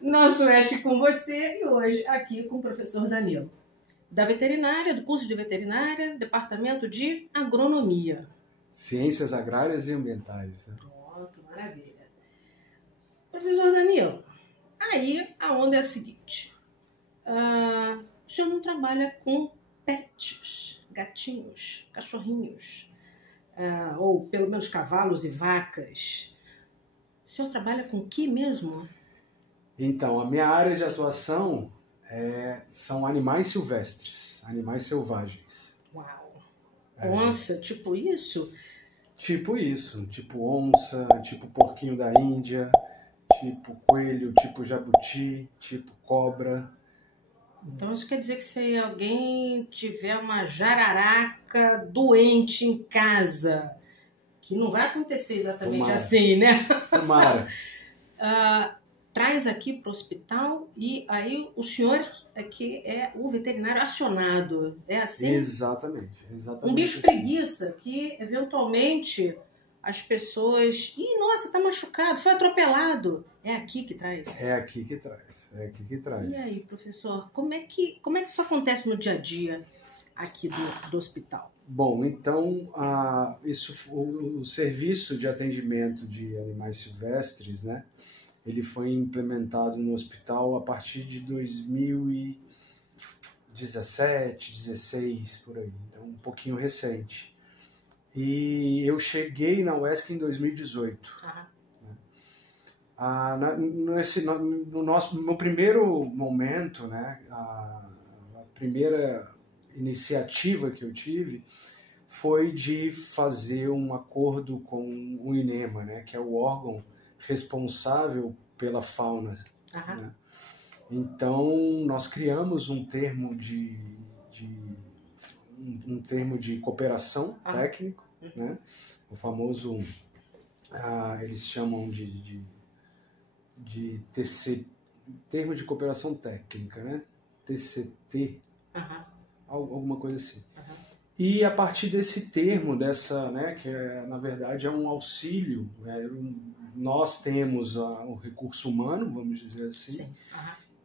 Nosso Oeste com você e hoje aqui com o professor Danilo, da veterinária, do curso de veterinária, departamento de agronomia. Ciências agrárias e ambientais. Né? Pronto, maravilha. Professor Danilo, aí a onda é a seguinte, o senhor não trabalha com pets, gatinhos, cachorrinhos, ou pelo menos cavalos e vacas. O senhor trabalha com o que mesmo? Então, a minha área de atuação são animais silvestres, animais selvagens. Uau! Onça, tipo isso? Tipo isso, tipo onça, tipo porquinho da Índia, tipo coelho, tipo jabuti, tipo cobra. Então isso quer dizer que se alguém tiver uma jararaca doente em casa, que não vai acontecer exatamente Tomara. assim, né? Tomara. Traz aqui para o hospital e aí o senhor aqui é o veterinário acionado, é assim? Exatamente. Um bicho preguiça que eventualmente as pessoas... Ih, nossa, tá machucado, foi atropelado. É aqui que traz? É aqui que traz. E aí, professor, como é que isso acontece no dia a dia aqui do hospital? Bom, então o serviço de atendimento de animais silvestres, né? Ele foi implementado no hospital a partir de 2017, 16, por aí. Então, um pouquinho recente. E eu cheguei na UESC em 2018. No primeiro momento, né, a primeira iniciativa que eu tive foi de fazer um acordo com o INEMA, né, que é o órgão responsável pela fauna. Né? Então, nós criamos um termo de cooperação técnico, né? O famoso, eles chamam de TC, termo de cooperação técnica, né? TCT, alguma coisa assim. E a partir desse termo, né, que na verdade é um auxílio, nós temos o recurso humano, vamos dizer assim,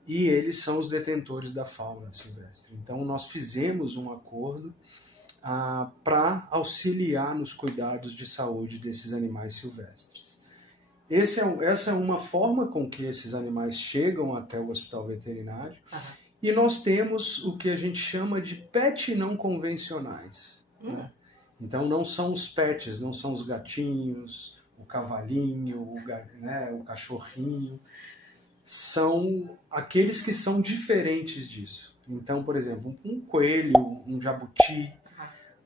e eles são os detentores da fauna silvestre. Então nós fizemos um acordo para auxiliar nos cuidados de saúde desses animais silvestres. Essa é uma forma com que esses animais chegam até o hospital veterinário. E nós temos o que a gente chama de pet não convencionais. Né? Então não são os pets, não são os gatinhos, o cavalinho, o cachorrinho. São aqueles que são diferentes disso. Então, por exemplo, um coelho, um jabuti,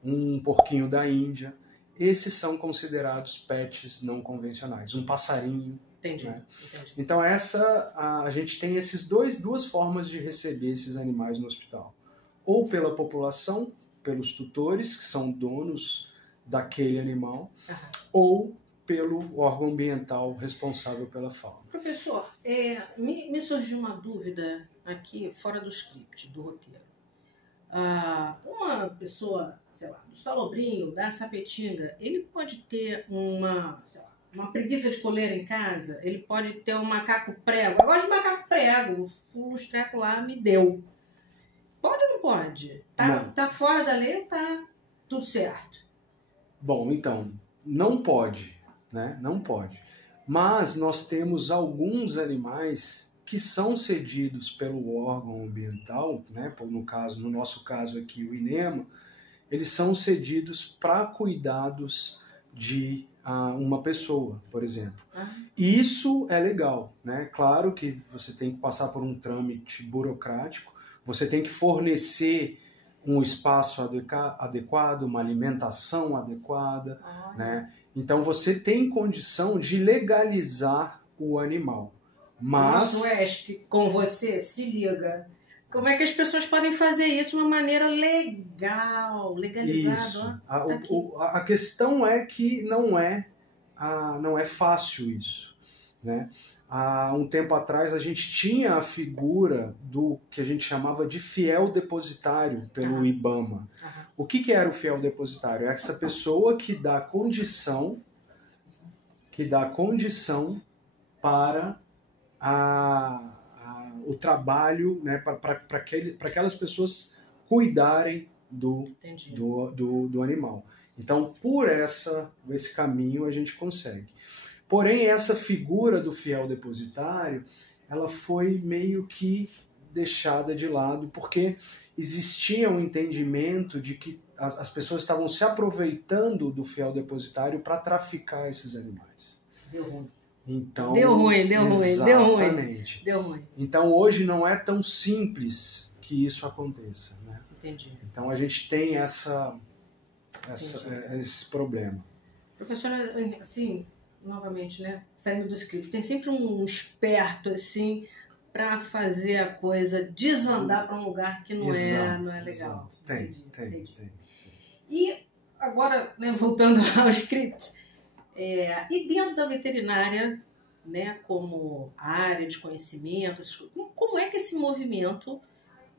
um porquinho da Índia, esses são considerados pets não convencionais. Um passarinho. Entendi. Né? Então a gente tem duas formas de receber esses animais no hospital. Ou pela população, pelos tutores, que são donos daquele animal, ou pelo órgão ambiental responsável pela fauna. Professor, me surgiu uma dúvida aqui, fora do script, do roteiro. Uma pessoa, sei lá, do Salobrinho, da Sapetinga, ele pode ter uma preguiça de coleira em casa, ele pode ter um macaco prego. Eu gosto de macaco prego, o lustreco lá me deu. Pode ou não pode? Tá fora da lei ou tá tudo certo? Bom, então, não pode, né? Não pode. Mas nós temos alguns animais que são cedidos pelo órgão ambiental, né? No nosso caso aqui, o INEMA, eles são cedidos para cuidados de uma pessoa, por exemplo. Isso é legal, né? Claro que você tem que passar por um trâmite burocrático, você tem que fornecer um espaço adequado, uma alimentação adequada, né? Então você tem condição de legalizar o animal. Mas... Nosso Oeste, com você, se liga. Como é que as pessoas podem fazer isso de uma maneira legal, legalizada? Isso. A questão é que não é fácil isso, né? há um tempo atrás a gente tinha a figura do que a gente chamava de fiel depositário pelo IBAMA. O que era o fiel depositário? É essa pessoa que dá condição para o trabalho, né, para aquelas pessoas cuidarem do animal. Então, por esse caminho a gente consegue. Porém, essa figura do fiel depositário, ela foi meio que deixada de lado, porque existia um entendimento de que as pessoas estavam se aproveitando do fiel depositário para traficar esses animais. Deu ruim. Então, deu ruim. Então, hoje não é tão simples que isso aconteça, né? Entendi. Então, a gente tem esse problema. Professora, assim, novamente, né, saindo do script, tem sempre um esperto, assim, para fazer a coisa desandar para um lugar que não é legal. Tem. E agora, né, voltando ao script, e dentro da veterinária, né, como área de conhecimentos, como é que esse movimento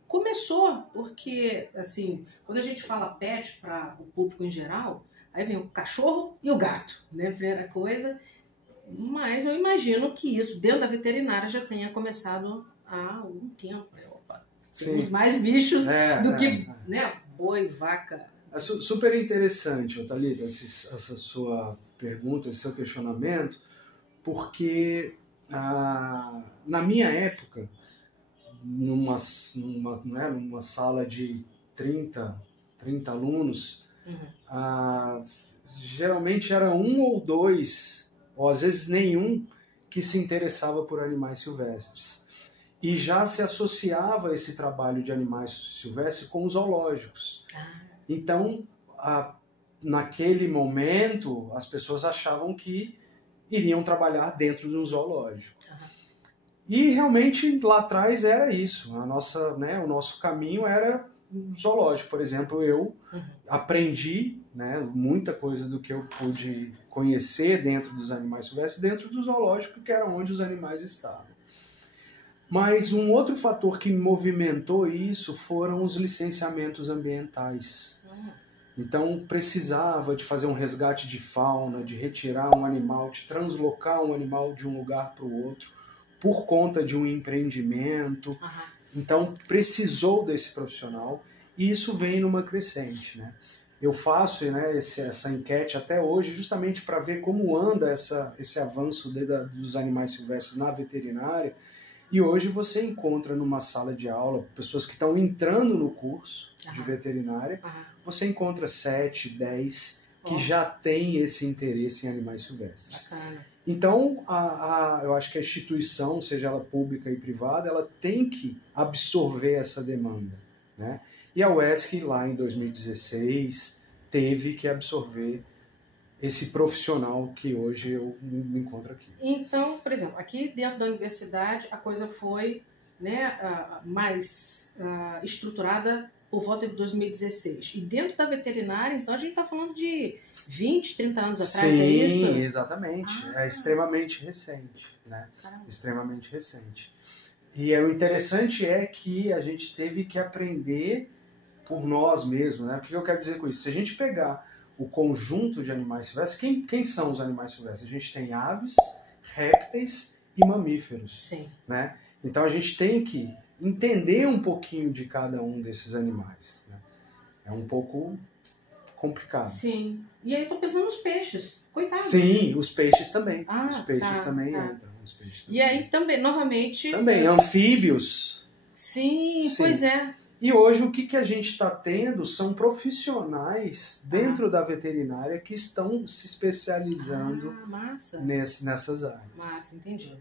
começou? Porque, assim, quando a gente fala pet para o público em geral, aí vem o cachorro e o gato, né, primeira coisa. Mas eu imagino que isso, dentro da veterinária, já tenha começado há algum tempo. Opa, temos mais bichos do que né, boi, vaca. É super interessante, Thalita, essa sua pergunta, esse seu questionamento, porque na minha época, numa sala de 30 alunos, geralmente era um ou dois, ou às vezes nenhum, que se interessava por animais silvestres. E já se associava esse trabalho de animais silvestres com os zoológicos. Então, naquele momento, as pessoas achavam que iriam trabalhar dentro de um zoológico. E realmente lá atrás era isso. O nosso caminho era zoológico. Por exemplo, eu aprendi, né, muita coisa do que eu pude conhecer dentro dos animais silvestres, dentro do zoológico, que era onde os animais estavam. Mas um outro fator que movimentou isso foram os licenciamentos ambientais. Então precisava de fazer um resgate de fauna, de retirar um animal, de translocar um animal de um lugar para o outro, por conta de um empreendimento. Então precisou desse profissional, e isso vem numa crescente, né? Eu faço, né, essa enquete até hoje justamente para ver como anda esse avanço dos animais silvestres na veterinária. E hoje você encontra numa sala de aula pessoas que estão entrando no curso de veterinária, você encontra 7, 10 que já têm esse interesse em animais silvestres. Então, eu acho que a instituição, seja ela pública e privada, ela tem que absorver essa demanda, né? E a UESC, lá em 2016, teve que absorver esse profissional que hoje eu me encontro aqui. Então, por exemplo, aqui dentro da universidade a coisa foi, né, mais estruturada por volta de 2016. E dentro da veterinária, então, a gente está falando de 20, 30 anos atrás, é isso? Sim, exatamente. É extremamente recente, né? Extremamente recente. E o interessante é que a gente teve que aprender por nós mesmos, né? O que eu quero dizer com isso? Se a gente pegar o conjunto de animais silvestres, quem são os animais silvestres? A gente tem aves, répteis e mamíferos. Sim. Né? Então a gente tem que entender um pouquinho de cada um desses animais. Né? É um pouco complicado. Sim. E aí eu tô pensando nos peixes. Coitados. Sim, os peixes também. Os peixes também entram. E aí também, novamente... Também, anfíbios. Sim, pois é. E hoje o que a gente está tendo são profissionais dentro da veterinária que estão se especializando nessas áreas. Massa, entendi.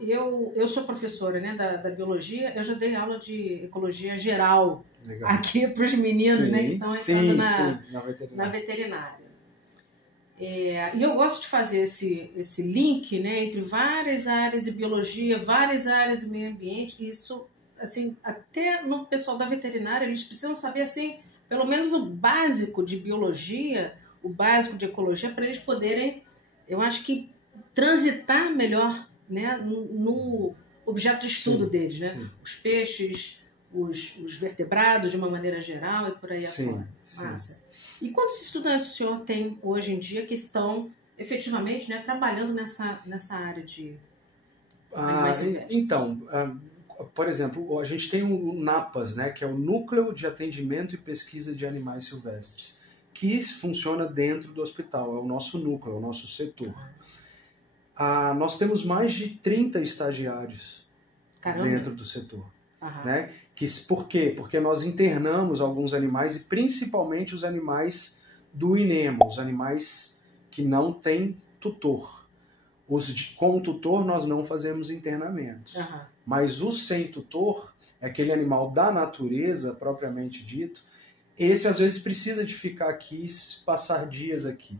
Eu sou professora, né, da biologia, eu já dei aula de ecologia geral. Legal. Aqui para os meninos, né, que estão entrando na veterinária. E eu gosto de fazer esse link, né, entre várias áreas de biologia, várias áreas de meio ambiente. Isso, assim, até no pessoal da veterinária, eles precisam saber, assim, pelo menos o básico de biologia, o básico de ecologia, para eles poderem, eu acho que, transitar melhor, né, no objeto de estudo deles, né? Sim. Os peixes, os vertebrados de uma maneira geral e por aí afora. Massa. E quantos estudantes o senhor tem hoje em dia que estão efetivamente, né, trabalhando nessa área de animais silvestres? Então, por exemplo, a gente tem o NAPAS, né, que é o Núcleo de Atendimento e Pesquisa de Animais Silvestres, que funciona dentro do hospital, é o nosso núcleo, é o nosso setor. Nós temos mais de 30 estagiários dentro do setor. Né? Por quê? Porque nós internamos alguns animais, e principalmente os animais do INEMA, os animais que não têm tutor. Com tutor nós não fazemos internamentos. Mas o sem tutor, é aquele animal da natureza, propriamente dito, esse às vezes precisa de ficar aqui, passar dias aqui.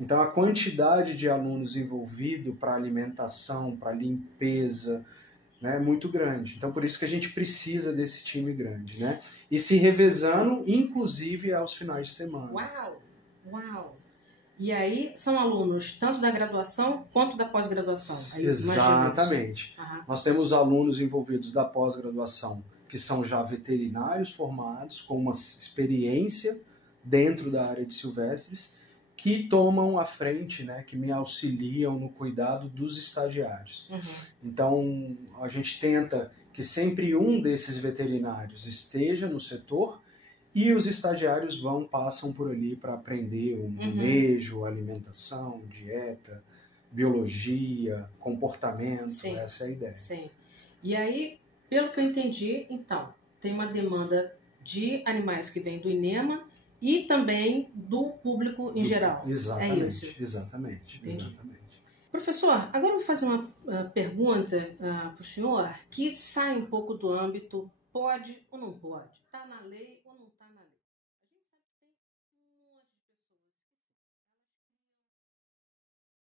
Então a quantidade de alunos envolvidos para alimentação, para limpeza, né, é muito grande. Então por isso que a gente precisa desse time grande, né? E se revezando, inclusive aos finais de semana. Uau! Uau! E aí são alunos tanto da graduação quanto da pós-graduação. Exatamente. Nós temos alunos envolvidos da pós-graduação que são já veterinários formados, com uma experiência dentro da área de silvestres, que tomam a frente, né, que me auxiliam no cuidado dos estagiários. Então, a gente tenta que sempre um desses veterinários esteja no setor e os estagiários passam por ali para aprender o manejo, alimentação, dieta, biologia, comportamento. Sim. Essa é a ideia. Sim. E aí, pelo que eu entendi, então, tem uma demanda de animais que vem do INEMA e também do público em geral. Exatamente, é isso? Exatamente. Professor, agora eu vou fazer uma pergunta para o senhor que sai um pouco do âmbito pode ou não pode, está na lei ou não está na lei.